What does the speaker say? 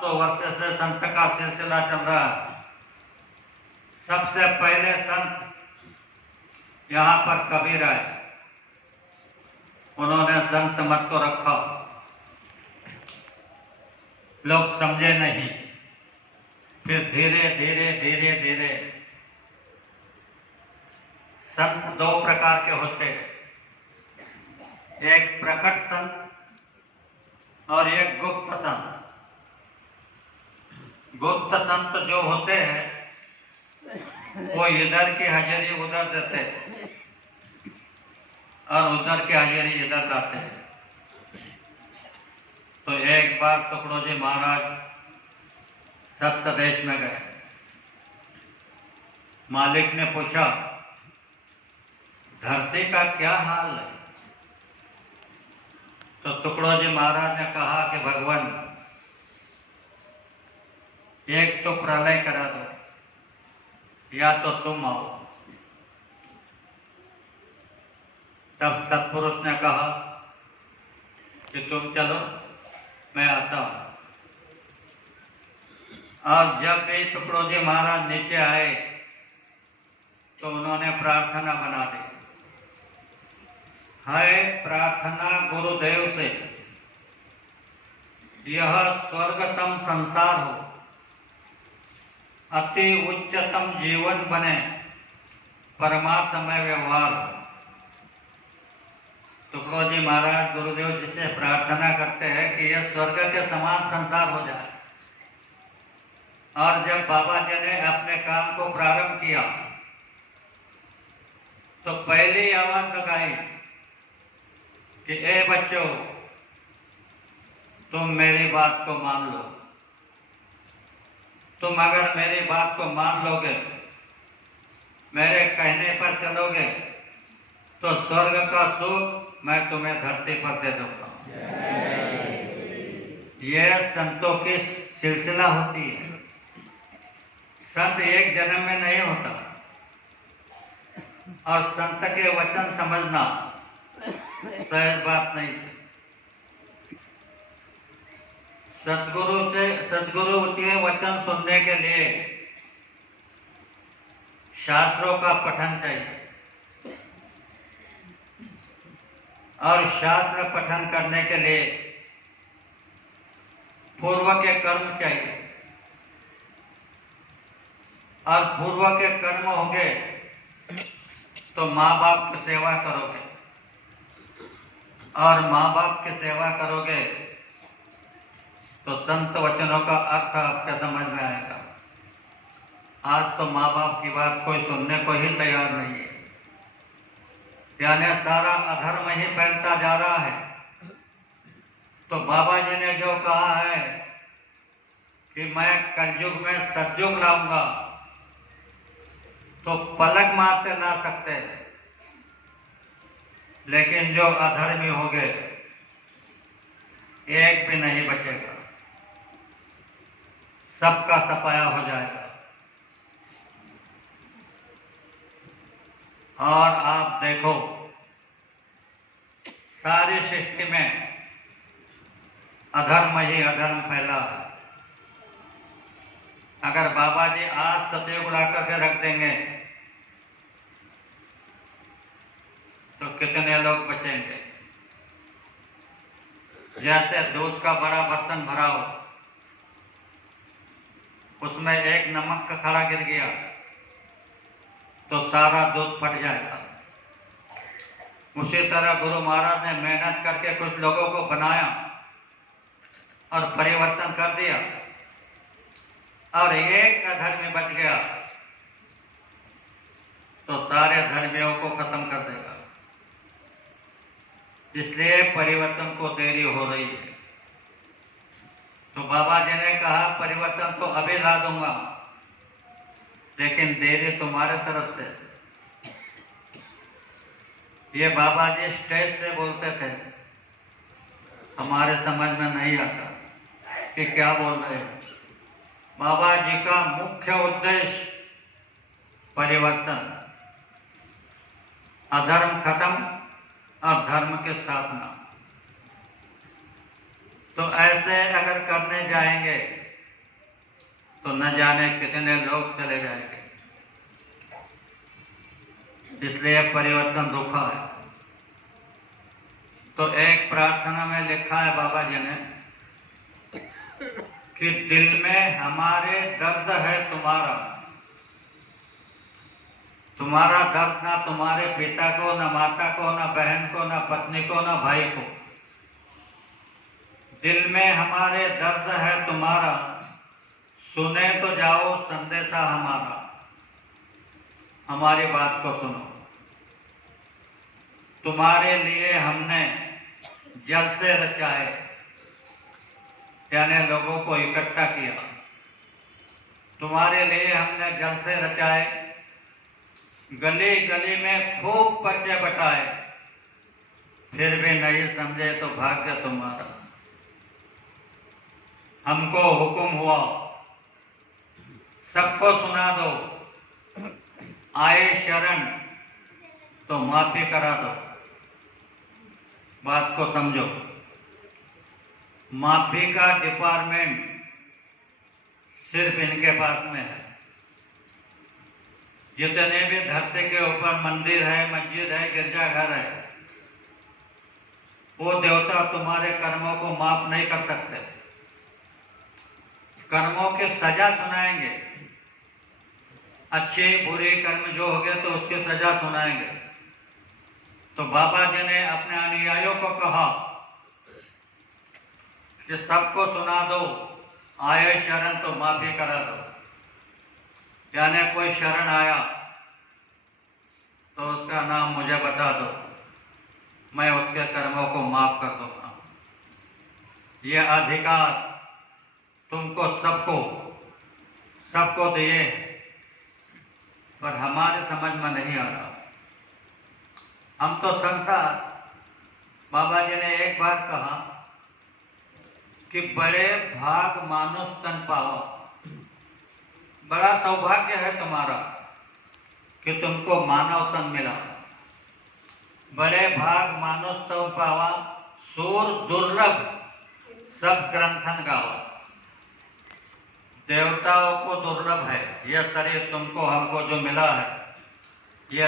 700 वर्ष से संत का सिलसिला चल रहा है। सबसे पहले संत यहाँ पर कबीर आए, उन्होंने संत मत को रखा, लोग समझे नहीं। फिर धीरे धीरे धीरे धीरे संत दो प्रकार के होते हैं, एक प्रकट संत और एक गुप्त संत। गुप्त संत जो होते हैं वो इधर की हाजिरी उधर देते हैं और उधर की हाजिरी इधर लाते हैं। तो एक बार तुकडोजी महाराज सप्तदेश में गए। मालिक ने पूछा, धरती का क्या हाल है? तो तुकडोजी महाराज ने कहा कि भगवान, एक तो प्रलय करा दो या तो तुम आओ। तब सत्पुरुष ने कहा कि तुम चलो, मैं आता हूं। और जब भी तुकडोजी महाराज नीचे आए तो उन्होंने प्रार्थना बना दी, है प्रार्थना गुरुदेव से, यह स्वर्ग सम संसार हो, अति उच्चतम जीवन बने, परमात्मा व्यवहार हो। तुकडोजी महाराज गुरुदेव जी से प्रार्थना करते हैं कि यह स्वर्ग के समान संसार हो जाए। और जब बाबा जी ने अपने काम को प्रारंभ किया तो पहली आवाज लगाई कि ए बच्चों, तुम मेरी बात को मान लो। तुम अगर मेरी बात को मान लोगे, मेरे कहने पर चलोगे, तो स्वर्ग का सुख मैं तुम्हें धरती पर दे दूंगा। यह संतों की सिलसिला होती है। संत एक जन्म में नहीं होता और संत के वचन समझना सहज बात नहीं। सदगुरु के वचन सुनने के लिए शास्त्रों का पठन चाहिए और शास्त्र पठन करने के लिए पूर्व के कर्म चाहिए। और पूर्व के कर्म होंगे तो माँ बाप की सेवा करोगे, और माँ बाप की सेवा करोगे तो संत वचनों का अर्थ आपके समझ में आएगा। आज तो माँ बाप की बात कोई सुनने को ही तैयार नहीं है, यानी सारा अधर्म ही फैलता जा रहा है। तो बाबा जी ने जो कहा है कि मैं कलयुग में सतयुग लाऊंगा, तो पलक मारते ला सकते, लेकिन जो अधर्मी होंगे एक भी नहीं बचेगा, सबका सफाया हो जाएगा। और आप देखो, सारी सृष्टि में अधर्म ही अधर्म फैला है। अगर बाबा जी आज सतयुग ला करके रख देंगे तो कितने लोग बचेंगे? जैसे दूध का बड़ा बर्तन भरा हो, उसमें एक नमक का खड़ा गिर गया तो सारा दूध फट जाएगा। उसी तरह गुरु महाराज ने मेहनत करके कुछ लोगों को बनाया और परिवर्तन कर दिया, और एक अधर्मी बच गया तो सारे धर्मियों को खत्म कर देगा। इसलिए परिवर्तन को देरी हो रही है। तो बाबा जी ने कहा परिवर्तन तो अभी ला दूंगा, लेकिन देरी तुम्हारे तरफ से। ये बाबा जी स्टेज से बोलते थे, हमारे समझ में नहीं आता कि क्या बोल रहे हैं। बाबा जी का मुख्य उद्देश्य परिवर्तन, अधर्म खत्म और धर्म की स्थापना। तो ऐसे अगर करने जाएंगे तो न जाने कितने लोग चले जाएंगे। इसलिए परिवर्तन रुका है। तो एक प्रार्थना में लिखा है बाबा जी ने कि दिल में हमारे दर्द है तुम्हारा, तुम्हारा दर्द ना तुम्हारे पिता को, ना माता को, ना बहन को, ना पत्नी को, ना भाई को। दिल में हमारे दर्द है तुम्हारा, सुने तो जाओ संदेशा हमारा। हमारी बात को सुनो। तुम्हारे लिए हमने जल से रचाए, यानी लोगों को इकट्ठा किया। तुम्हारे लिए हमने जल से रचाए, गली गली में खूब पर्चे बटाए, फिर भी नहीं समझे तो भाग्य तुम्हारा। हमको हुक्म हुआ सबको सुना दो, आए शरण तो माफी करा दो। बात को समझो। माफी का डिपार्टमेंट सिर्फ इनके पास में है। जितने भी धरती के ऊपर मंदिर है, मस्जिद है, गिरजाघर है, वो देवता तुम्हारे कर्मों को माफ नहीं कर सकते। कर्मों की सजा सुनाएंगे। अच्छे बुरे कर्म जो हो गए तो उसकी सजा सुनाएंगे। तो बाबा जी ने अपने अनुयायियों को कहा कि सबको सुना दो, आए शरण तो माफी करा दो। यानी कोई शरण आया तो उसका नाम मुझे बता दो, मैं उसके कर्मों को माफ कर दूंगा। ये अधिकार तुमको सबको दिए, पर हमारे समझ में नहीं आ रहा। हम तो संसार, बाबा जी ने एक बार कहा कि बड़े भाग मानुष तन पावा। बड़ा सौभाग्य है तुम्हारा कि तुमको मानव तन मिला। बड़े भाग मानुष तन पावा, सूर दुर्लभ सब ग्रंथन गावा। देवताओं को दुर्लभ है यह शरीर तुमको हमको जो मिला है,